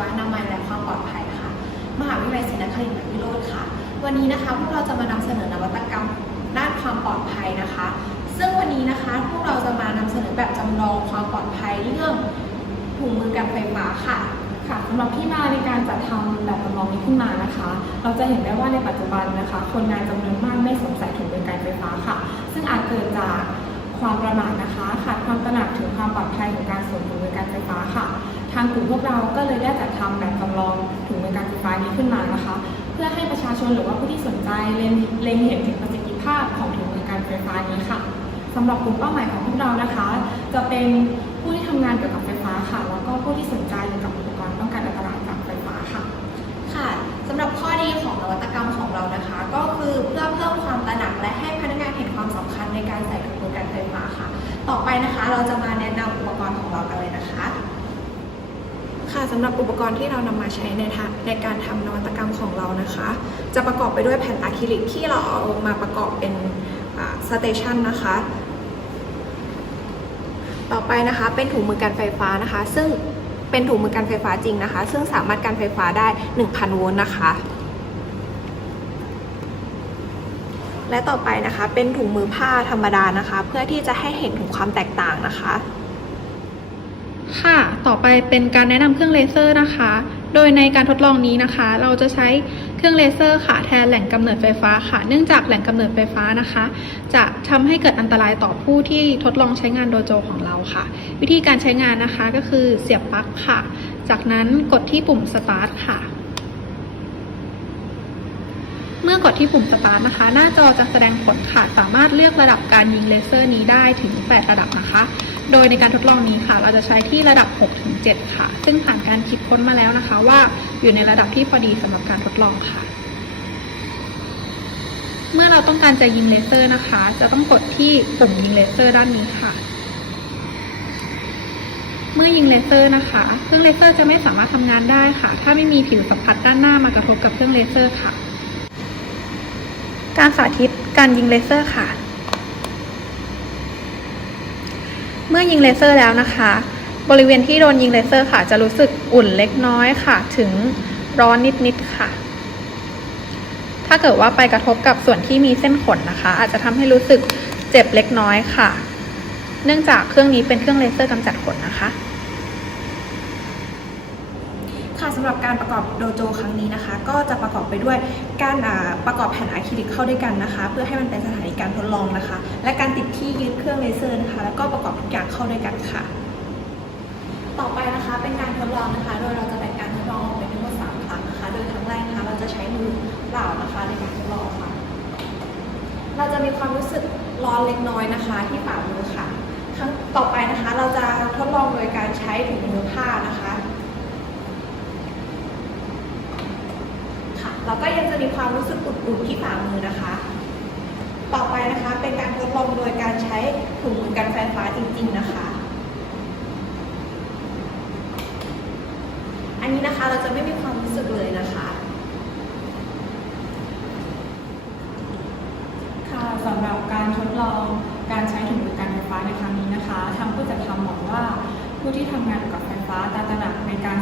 วะนามัยและความปลอดภัยค่ะ มหาวิทยาลัยศรีนครินทร์วิโรธค่ะ วันนี้นะคะพวกเราจะมานำเสนอนวัตกรรมด้านความปลอดภัยนะคะ ซึ่งวันนี้นะคะพวกเราจะมานำเสนอแบบจำลองความปลอดภัยเรื่องถุงมือกันไฟฟ้าค่ะค่ะสำหรับที่มาในการจัดทำแบบจำลองนี้ขึ้นมานะคะ เราจะเห็นได้ว่าในปัจจุบันนะคะ คนงานจำนวนมากไม่สวมใส่ถุงมือการไฟฟ้าค่ะ ซึ่งอาจเกิดจากความประมาทนะคะขาดความตระหนักถึงความปลอดภัยของการสวมถุงมือการไฟฟ้าค่ะางกลุ่มพวกเราก็เลยได้จัดทำแบบจำลองถุงมือการไฟฟ้านี้ขึ้นมานะคะ เพื่อให้ประชาชนหรือว่าผู้ที่สนใจเล็งเล็งเห็นถึงประสิทธิภาพของถุงมือการไฟฟ้านี้ค่ะสำหรับกลุ่มเป้าหมายของพวกเรานะคะ จะเป็นผู้ที่ทำงานเกี่ยวกับไฟฟ้าค่ะ แล้วก็ผู้ที่สนใจเกี่ยวกับอุปกรณ์ป้องกันอันตรายจากไฟฟ้าค่ะ ค่ะสำหรับข้อดีของนวัตกรรมของเรานะคะ ก็คือเพื่อเพิ่มความตระหนักและให้พนักงานเห็นความสำคัญในการใส่ถุงมือกันไฟฟ้าค่ะ ต่อไปนะคะเราจะมาแนะนำอุปกรณ์ของเรากันเลยนะคะ ค่ะ สำหรับอุปกรณ์ที่เรานำมาใช้ในในการทำนวัตกรรมของเรานะคะ จะประกอบไปด้วยแผ่นอะคริลิกที่เราเอามาประกอบเป็นสเตชันนะคะ ต่อไปนะคะเป็นถุงมือกันไฟฟ้านะคะ ซึ่งเป็นถุงมือกันไฟฟ้าจริงนะคะ ซึ่งสามารถกันไฟฟ้าได้ 1,000 โวลต์นะคะ และต่อไปนะคะเป็นถุงมือผ้าธรรมดานะคะ เพื่อที่จะให้เห็นถึงความแตกต่างนะคะ ค่ะ ต่อไปเป็นการแนะนำเครื่องเลเซอร์นะคะ โดยในการทดลองนี้นะคะ เราจะใช้เครื่องเลเซอร์ค่ะแทนแหล่งกำเนิดไฟฟ้าค่ะ เนื่องจากแหล่งกำเนิดไฟฟ้านะคะ จะทำให้เกิดอันตรายต่อผู้ที่ทดลองใช้งานโดโจของเราค่ะ วิธีการใช้งานนะคะก็คือเสียบปลั๊กค่ะ จากนั้นกดที่ปุ่มสตาร์ทค่ะ เมื่อกดที่ปุ่มสตาร์ทนะคะ หน้าจอจะแสดงผลค่ะ สามารถเลือกระดับการยิงเลเซอร์นี้ได้ถึง 8 ระดับนะคะ โดยในการทดลองนี้ค่ะ เราจะใช้ที่ระดับ 6-7 ค่ะ ซึ่งผ่านการคิดค้นมาแล้วนะคะ ว่าอยู่ในระดับที่พอดีสำหรับการทดลองค่ะ เมื่อเราต้องการจะยิงเลเซอร์นะคะ จะต้องกดที่ปุ่มยิงเลเซอร์ด้านนี้ค่ะ เมื่อยิงเลเซอร์นะคะเครื่องเลเซอร์จะไม่สามารถทำงานได้ค่ะ ถ้าไม่มีผิวสัมผัสด้านหน้ามากระทบกับเครื่องเลเซอร์ค่ะ การสาธิตการยิงเลเซอร์ค่ะ เมื่อยิงเลเซอร์แล้วนะคะ บริเวณที่โดนยิงเลเซอร์ค่ะจะรู้สึกอุ่นเล็กน้อยค่ะ ถึงร้อนนิดๆค่ะ ถ้าเกิดว่าไปกระทบกับส่วนที่มีเส้นขนนะคะ อาจจะทำให้รู้สึกเจ็บเล็กน้อยค่ะ เนื่องจากเครื่องนี้เป็นเครื่องเลเซอร์กำจัดขนนะคะ ค่ะสำหรับการประกอบโดโจครั้งนี้นะคะ ก็จะประกอบไปด้วยการประกอบแผ่นอะคริลิกเข้าด้วยกันนะคะ เพื่อให้มันเป็นสถานีการทดลองนะคะ และการติดที่ยึดเครื่องเลเซอร์นะคะ แล้วก็ประกอบทุกอย่างเข้าด้วยกันค่ะ ต่อไปนะคะเป็นการทดลองนะคะ โดยเราจะแบ่งการทดลองออกเป็นทั้งหมดสามครั้งนะคะ โดยครั้งแรกนะคะเราจะใช้มือเปล่านะคะในการทดลองค่ะ เราจะมีความรู้สึกร้อนเล็กน้อยนะคะ ที่ฝ่ามือค่ะ ครั้งต่อไปนะคะเราจะทดลองโดยการใช้ถุงมือผ้านะคะ ค่ะแล้ว ก็ยังจะมีความรู้สึกอุ่นๆที่ฝ่ามือนะคะ ต่อไปนะคะเป็นการทดลองโดยการใช้ถุงมือกันไฟฟ้าจริง ๆนะคะ อันนี้นะคะเราจะไม่มีความรู้สึกเลยนะคะค่ะสำหรับการทดลองการใช้ถุงมือการไฟฟ้าในครั้งนี้นะคะทางผู้จัดทำบอกว่าผู้ที่ทำงานกับไฟฟ้าตระหนักในการ